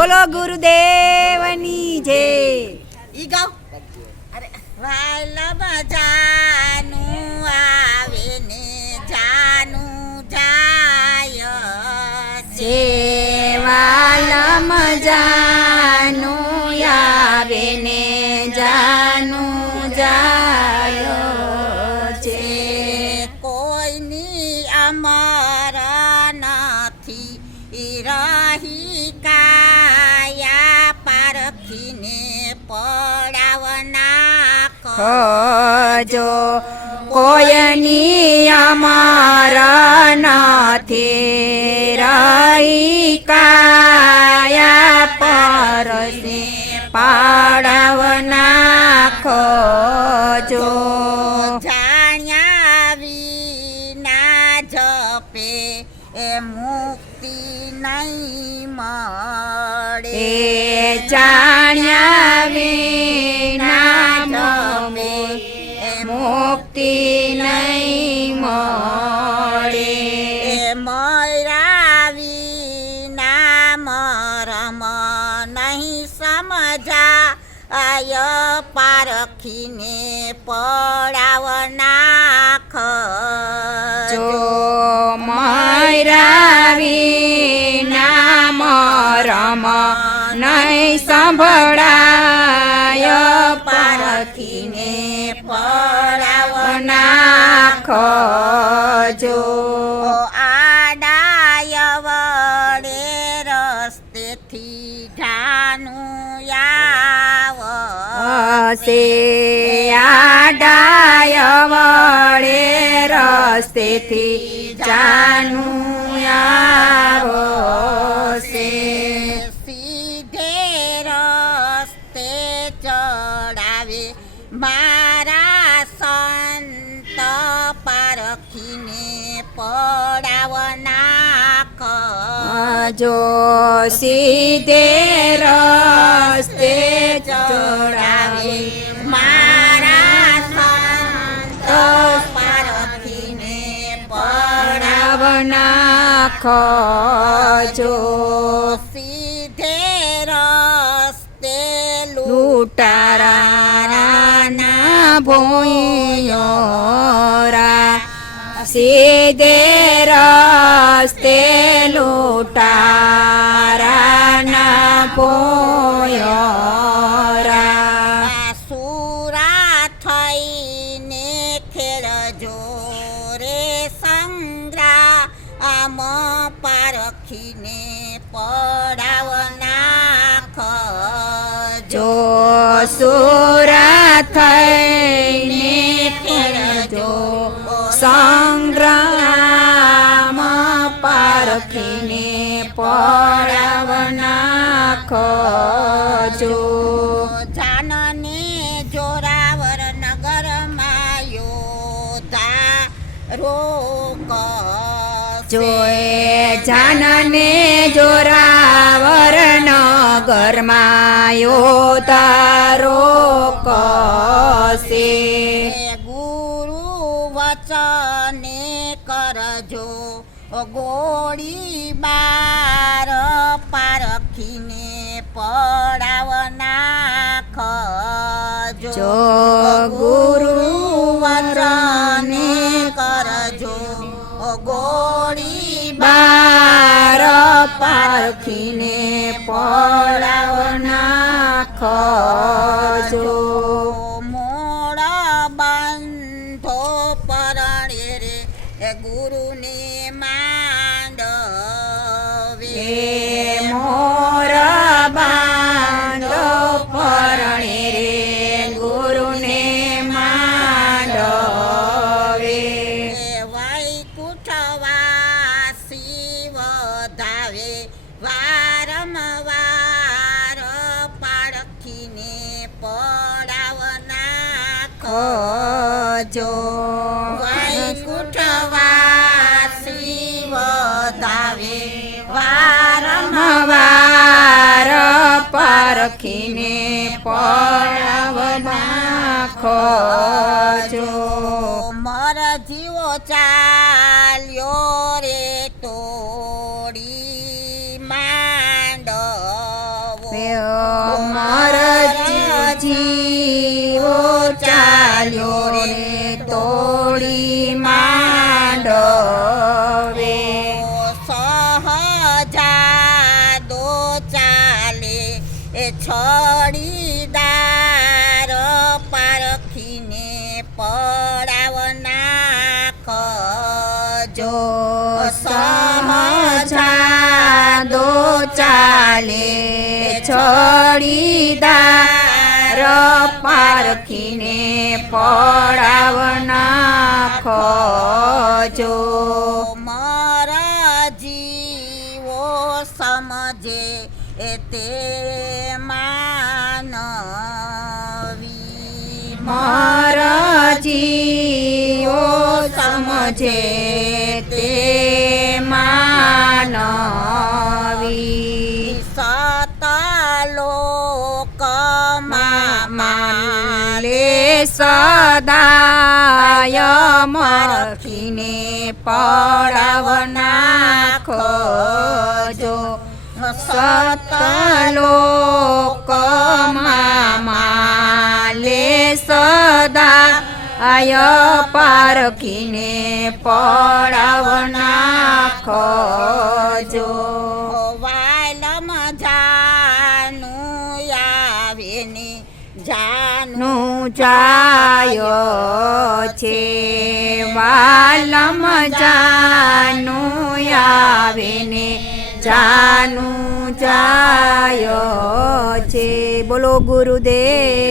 બોલો ગુરુદેવની જય. ઈ ગાવ. અરે વાલમ જાનું આવે ને જાનું જાય જે વાલમ જાનું આવે ને જાનું જાય છે. કોઈની અમર નથી રહી કાયા પારખીને પડાવના ખજો કોઈની અમાર નથી રહી કાયા પરને પાડવ નાખજો. જાણ્યા વિના જપે એ મુક્તિ નહીં મળે. એ જાણ્યા વિના જપે મુક્તિ નહીં મળે. એ મર્યા વિના મરમ નહીં સમજા આય પારખીને પડાવ નાખજો. મારા વિના મરમ નહીં સંભળાય પારખીને પડાવ નાખજો. આડાય વડે રસ્તેથી જાનું સે આડાય વડે રસ્તેથી જાનું આવશે. સીધે રસ્તે ચડાવે મારા સંત પારખીને પડાવ નાખજો. સીધે રસ્તે ચડાવે મારા સંત પારખીને પડાવ નાખજો. સીધે રસ્તે લૂંટારાના ભોંયરા સીધે રસ્તે લૂંટારાના ભોંયરા. સુરા થઈને ખેડજો રે સંગ્રામ પારખીને પડાવ નાખજો. સુરા થઈને ખેડજો સંગ્રામ પારખીને પડાવ નાખજો. જાનને જોરાવર નગરમાં યોધા રોક જોએ જાનને જોરાવર નગરમાં યોધારો કશે. ગુરુ વચને કરજો ગોળી બાર પારખીને પડાવ નાખજો. જો ગુરુ વચને કરજો ગોળી બાર પારખીને પડાવ નાખજો. મોડ બંધો પરણે રે ગુરુને માંડવે. મોર બાંધો પરણે રે ગુરુને માંડવે. વૈકુંઠવાસી વધાવે વારંવાર પારખીને પડાવ નાખજો. વૈકુંઠવાસી વધાવે વારંવાર પારખીને પડાવ નાખજો. મર જીવો ચાલ્યો રે તોડી માંડ ચાલે એ છડીદાર પારખીને પડાવ નાખજો. સમજાદો ચાલે છડીદાર પારખીને પડાવ નાખજો. મારા જીવો સમજે તે માનવી. મારા જીવો સમજે તે માનવી. સતલોકમાં માલે સદાય મરખીને પડાવ નાખજો. સતલોકમાં માલે સદાય પારખીને પડાવ નાખજો. વાયલમાં જાનું આવે ને જાનું નું જાયો છે વાલમ જાનું આવે ને જાનું જાયો છે. બોલો ગુરુદેવ.